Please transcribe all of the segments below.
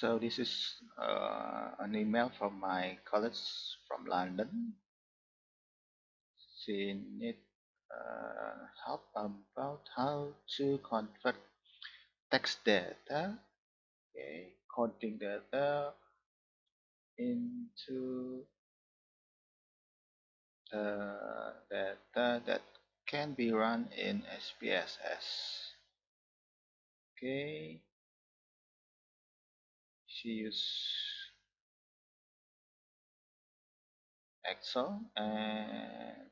So this is an email from my college from London. She need help about how to convert text data, okay, coding data into data that can be run in SPSS. Okay, she use Excel and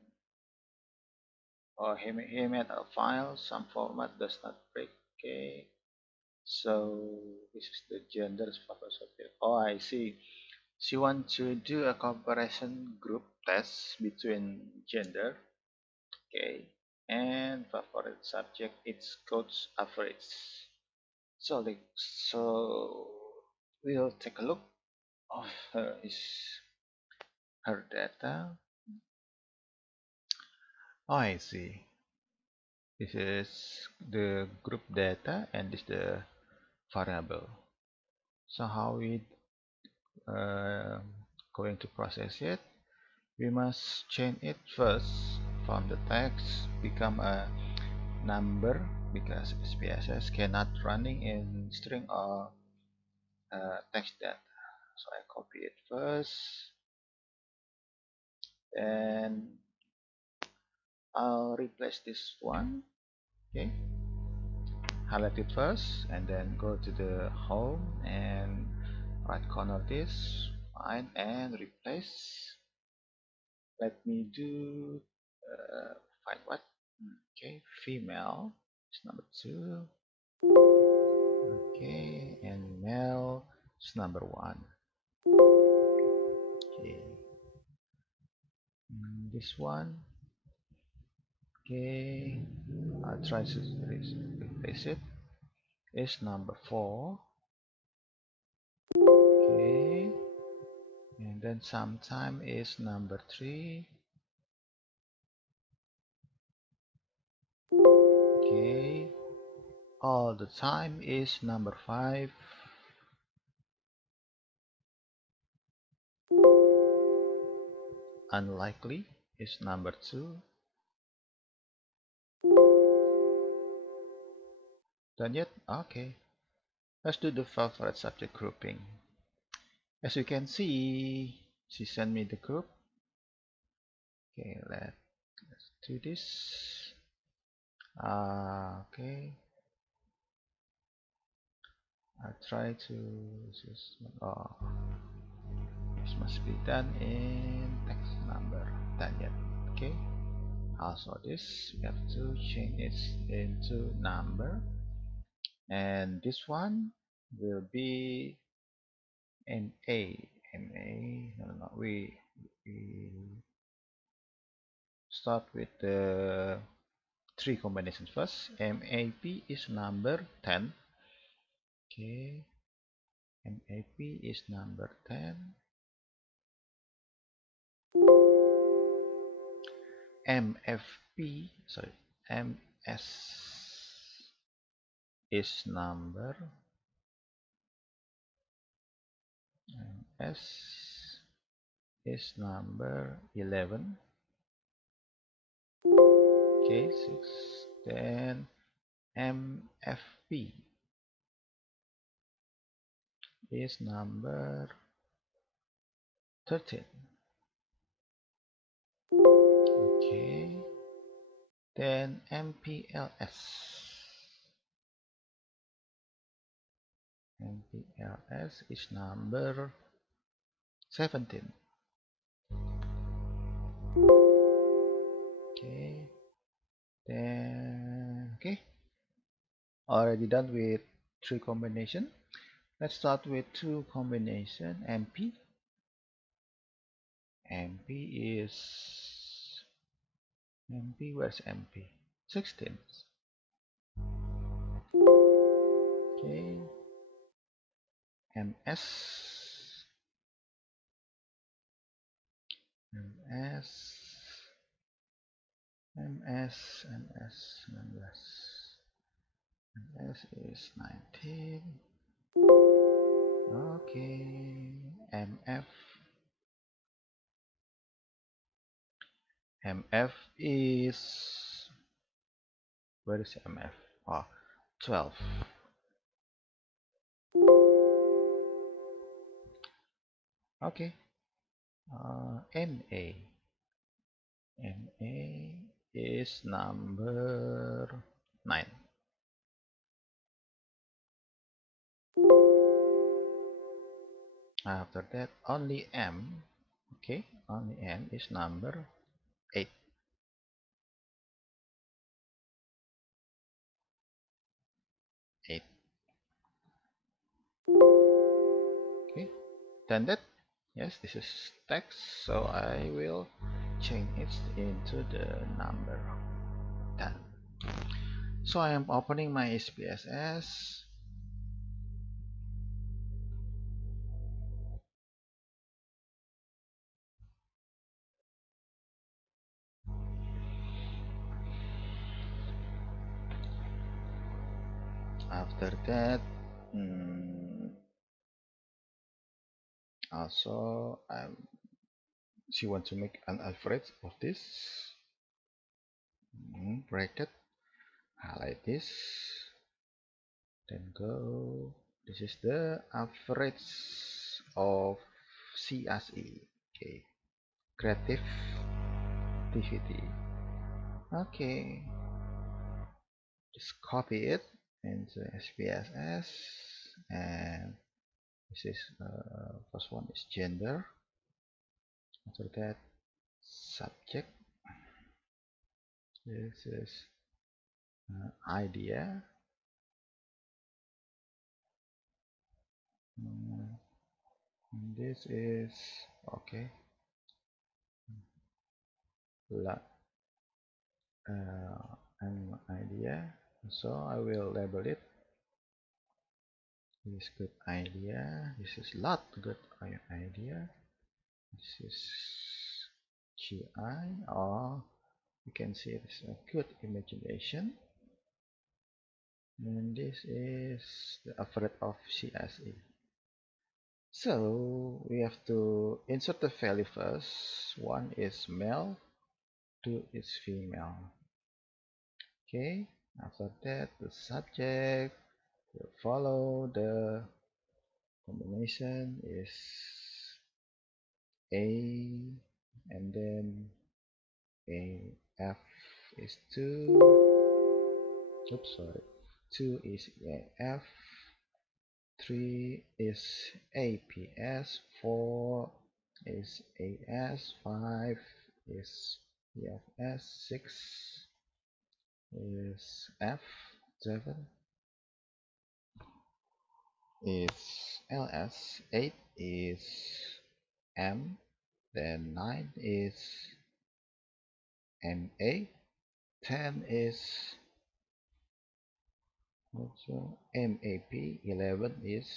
he made a file. Some format does not break. Okay, so this is the gender purpose of it. Oh, I see. She wants to do a comparison group test between gender, okay, and favorite subject. It's codes average. So we'll take a look of her data. Oh, I see. This is the group data and this is the variable. So how we uh, going to process it? We must change it first from the text become a number because SPSS cannot running in string or text data. So I copy it first, and I'll replace this one. Okay, highlight it first, and then go to the home and right corner this, find and replace. Let me do find what? Okay, female is number 2. Okay, and male is number 1. Okay, this one. Okay, I'll try to replace it. Is number 4. Okay, and then sometime is number 3. Okay, all the time is number 5. Unlikely is number 2. Done yet? Okay, let's do the favorite subject grouping. As you can see, she sent me the group. Okay, let's do this. Okay, I try to just oh, this must be done in text number. Done yet? Okay. Also, this we have to change it into number, and this one will be MA. No, we start with the 3 combinations first. MAP is number 10. Okay, MAP is number 10. MFP, sorry, MS is number MS is number 11. Okay, 6. Then MFP is number 13. Okay, then MPLS is number 17. Okay, then okay, already done with 3 combination. Let's start with 2 combination. MP is MP. Where's MP? 16. Okay, MS MS MS MS MS MS is 19. Okay, MF. MF is, where is MF? Oh, 12. Okay. MA. MA is number 9. After that, only M. Okay, only M is number 8. 8. Okay, done that. Yes, this is text, so I will change it into the number 10. So I am opening my SPSS. After that, also she want to make an average of this. Bracket, highlight this, then go. This is the average of CSE. Okay, creative activity. Okay, just copy it into SPSS, and this is first one is gender. After that, subject. This is idea. Mm, this is okay. La, an idea. So I will label it. This is good idea. This is lot good idea. This is GI, or you can see it's a good imagination. And this is the average of CSE. So we have to insert the value first. One is male, two is female. Okay, after that the subject will follow the combination is A, and then AF is 2. Oops, sorry. 2 is AF, 3 is APS, 4 is AS, 5 is EFS, 6 is F, 7 is LS, 8 is M, then 9 is MA, 10 is also MAP, 11 is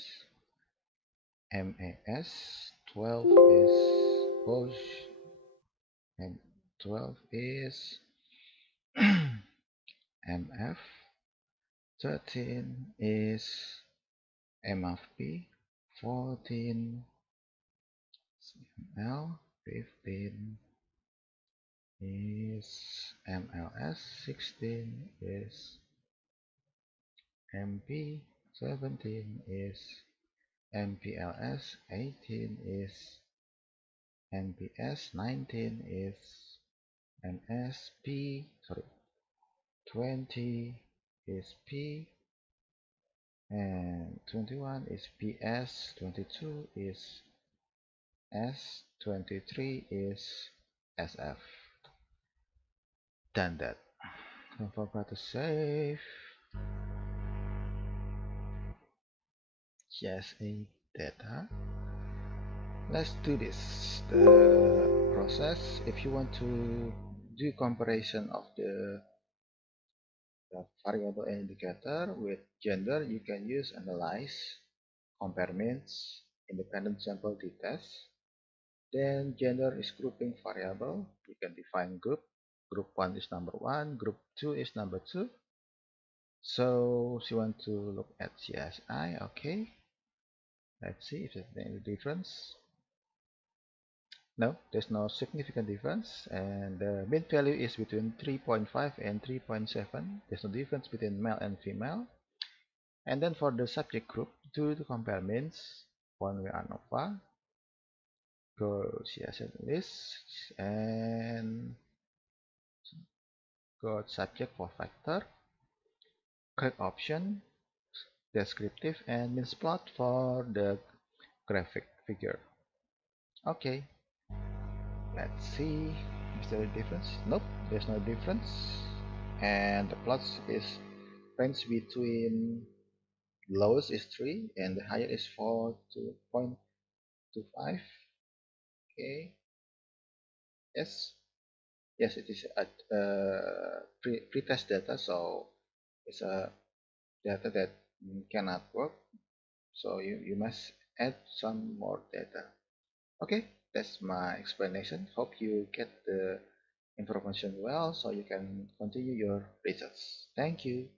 MAS, 12 is push, and 12 is MF, 13 is MFP, 14 is ML, 15 is MLS, 16 is MP, 17 is MPLS, 18 is NPS, 19 is NSP, sorry, 20 is P, and 21 is PS, 22 is S, 23 is SF. Done that. Don't forget to save. CSA data. Let's do this. The process, if you want to do comparison of the variable indicator with gender, you can use analyze, compare means, independent sample t-test. Then gender is grouping variable. You can define group. Group 1 is number 1, group 2 is number 2. So you want to look at CSI, okay. Let's see if there's any difference. No, there's no significant difference, and the mean value is between 3.5 and 3.7. There's no difference between male and female. And then for the subject group, to compare means, one way ANOVA, go CSS list, and go subject for factor, click option, descriptive, and means plot for the graphic figure. Okay, let's see. Is there a difference? Nope, there's no difference. And the plots is range between lowest is 3 and the higher is 4.25. Okay, yes, yes, it is a pre-test data, so it's a data that cannot work, so you must add some more data. Okay, that's my explanation. Hope you get the information well so you can continue your research. Thank you.